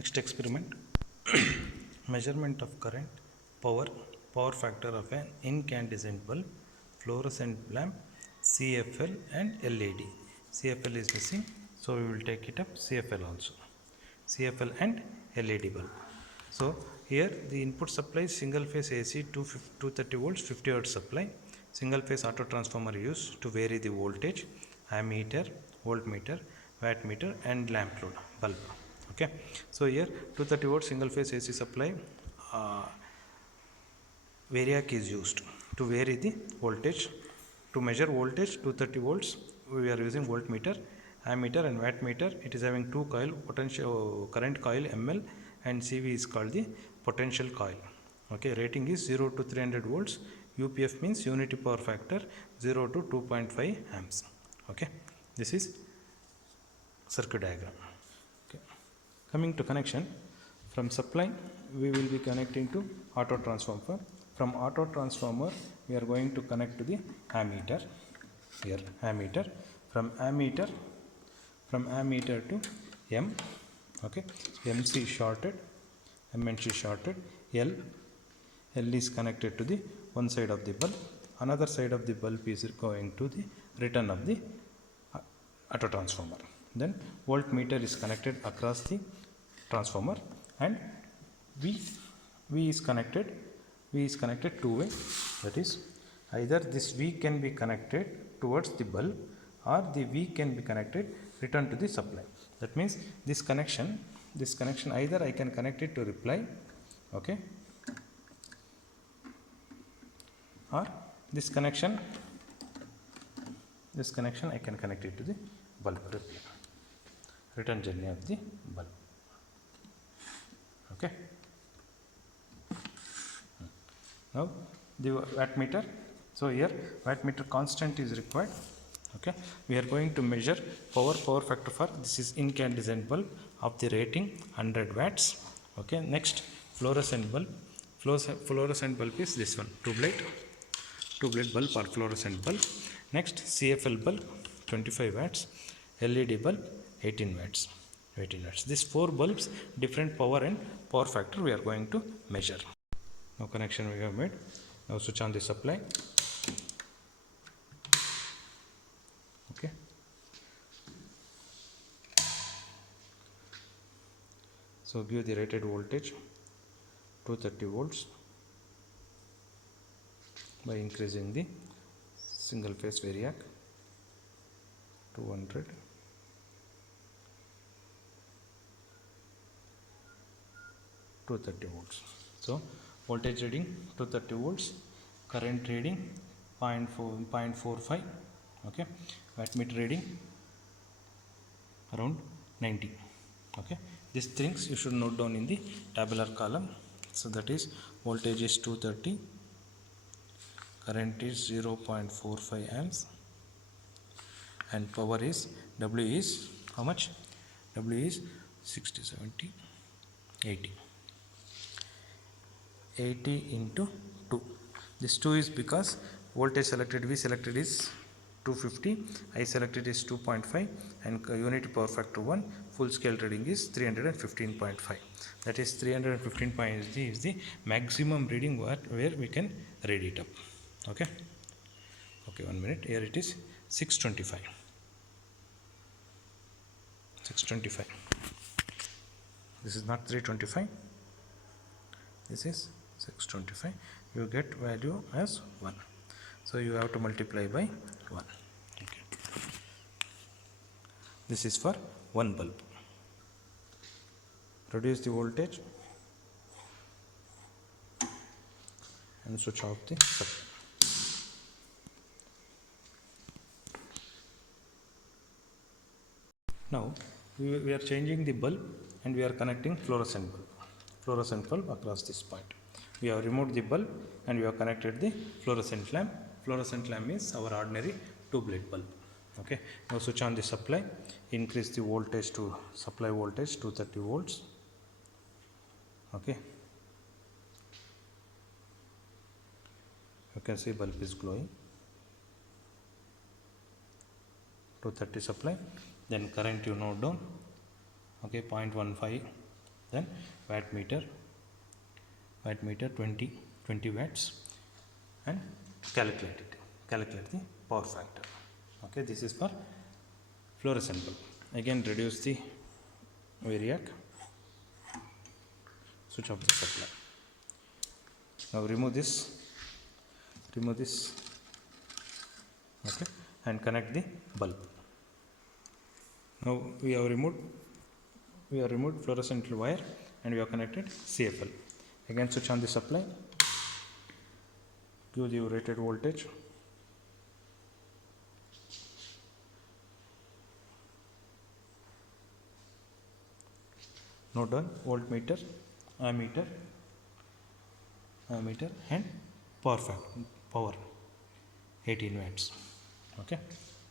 Next experiment. Measurement of current, power, power factor of an incandescent bulb, fluorescent lamp, CFL and LED. CFL is missing, so we will take it up CFL also. CFL and LED bulb. So here the input supply is single phase AC 230 volts 50 hertz supply. Single phase auto transformer used to vary the voltage, ammeter, voltmeter, wattmeter and lamp load bulb. Okay, so here 230 volt single phase AC supply variac is used to vary the voltage. To measure voltage 230 volts we are using voltmeter, ammeter and wattmeter. It is having two coil, potential current coil ML and CV is called the potential coil. Okay, rating is 0 to 300 volts. UPF means unity power factor 0 to 2.5 amps. Okay, this is circuit diagram. Okay. Coming to connection, from supply we will be connecting to auto transformer. From auto transformer we are going to connect to the ammeter. Here ammeter, from ammeter to M. Okay, MC shorted, MNC shorted, L is connected to the one side of the bulb, another side of the bulb is going to the return of the auto transformer. Then voltmeter is connected across the transformer and V is connected two way. That is, either this V can be connected towards the bulb or the V can be connected return to the supply. That means this connection either I can connect it to reply, okay, or this connection I can connect it to the bulb reply, return journey of the bulb. Okay. Now the wattmeter. So here wattmeter constant is required. Okay, we are going to measure power factor for this is incandescent bulb of the rating 100 watts. Okay, next fluorescent bulb. Fluorescent bulb is this one, tube light bulb or fluorescent bulb. Next CFL bulb 25 watts, LED bulb 18 watts. These four bulbs, different power and power factor we are going to measure. Now connection we have made. Now switch on the supply. Okay. So give the rated voltage 230 volts by increasing the single phase variac 200, to 30 volts. So voltage reading 230 volts, current reading 0.45. Okay, wattmeter reading around 90. Okay, these things you should note down in the tabular column. So that is voltage is 230, current is 0.45 amps and power is W is how much? W is 60, 70, 80. 80 into 2. This 2 is because voltage selected, we selected is 250, I selected is 2.5 and unity power factor 1, full scale reading is 315.5. That is 315 is the maximum reading where we can read it up. Okay. Okay, 1 minute. Here it is 625. 625. This is not 325. This is 625. You get value as 1. So you have to multiply by 1. Okay. This is for one bulb. Reduce the voltage and switch off the supply. Now we are changing the bulb and we are connecting fluorescent bulb across this point. We have removed the bulb and we have connected the fluorescent lamp. Fluorescent lamp is our ordinary tube light bulb. Okay, now switch on the supply, increase the voltage to supply voltage 230 volts. Okay, you can see bulb is glowing. 230 supply, then current you note down. Okay, 0.15 Then watt meter 20 watts, and calculate the power factor. Okay, this is for fluorescent bulb. Again, reduce the variac, switch off the supply. Now remove this, okay, and connect the bulb. Now we have removed fluorescent wire and we have connected CFL. Again, switch on the supply, give the rated voltage. Note down voltmeter, ammeter, and power 18 watts. Okay,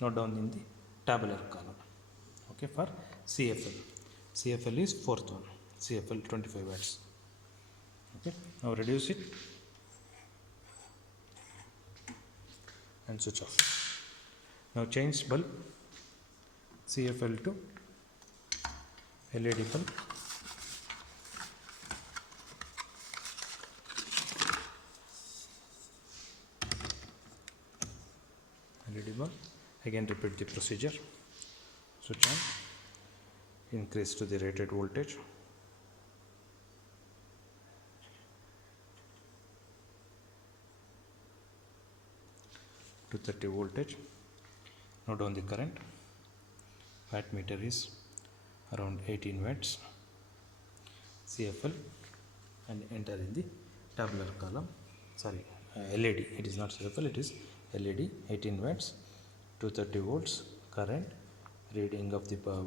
note down in the tabular column. Okay, for CFL is fourth one, CFL 25 watts. Okay, now reduce it and switch off. Now change bulb CFL to LED bulb. LED bulb. Again repeat the procedure. Switch on, increase to the rated voltage, to 30 voltage. Note down the current. Watt meter is around 18 watts. CFL, and enter in the tabular column. Sorry, LED. It is not CFL. It is LED. 18 watts, 230 volts current. Reading of the power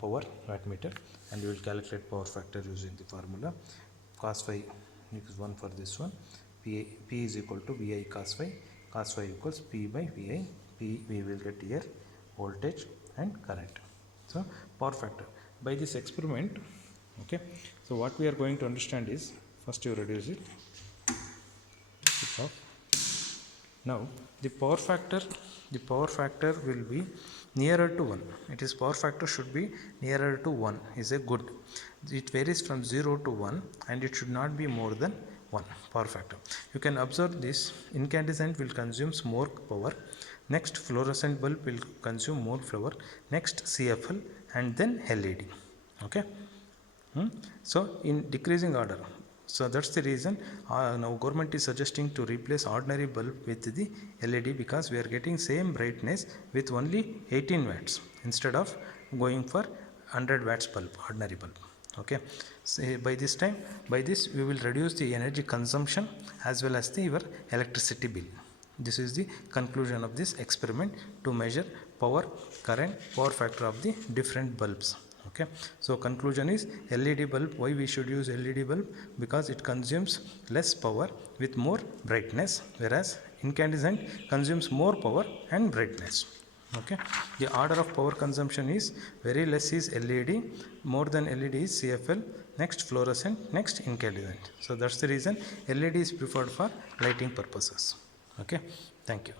watt meter, and you will calculate power factor using the formula cos phi is 1 for this one. P is equal to VI cos phi. Cos phi equals P by VI. P we will get here voltage and current. So power factor by this experiment. Okay, so what we are going to understand is, first you reduce it, switch off. Now the power factor will be nearer to 1. It is power factor should be nearer to 1 is a good. It varies from 0 to 1 and it should not be more than 1 power factor. You can observe this. Incandescent will consume more power. Next fluorescent bulb will consume more power. Next CFL, and then LED. Okay. So in decreasing order. So that's the reason now government is suggesting to replace ordinary bulb with the LED, because we are getting same brightness with only 18 watts instead of going for 100 watts bulb, ordinary bulb. Okay, so by this we will reduce the energy consumption as well as your electricity bill. This is the conclusion of this experiment to measure power, current, power factor of the different bulbs. Okay, so conclusion is LED bulb. Why we should use LED bulb? Because it consumes less power with more brightness, whereas incandescent consumes more power and brightness. Okay, the order of power consumption is very less is LED, more than LED is CFL, next fluorescent, next incandescent. So that's the reason LED is preferred for lighting purposes. Okay, thank you.